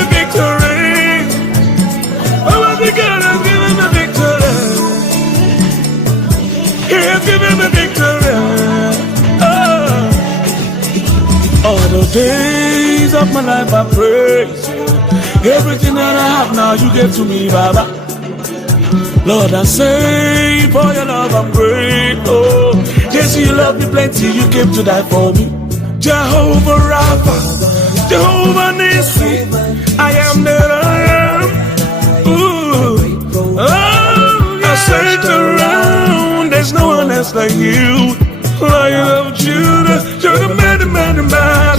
me victory. Almighty God has given me victory. He has given me victory. All the days of my life I praise you. Everything that I have now you gave to me, Baba. Lord, I say for your love I'm grateful. Yes, you love me plenty, you came to die for me. Jehovah Rapha, Jehovah Nissi, I am that I am. Ooh. Oh, I searched around, there's no one else like you. Lion of Judah, you're the man, the man, the man.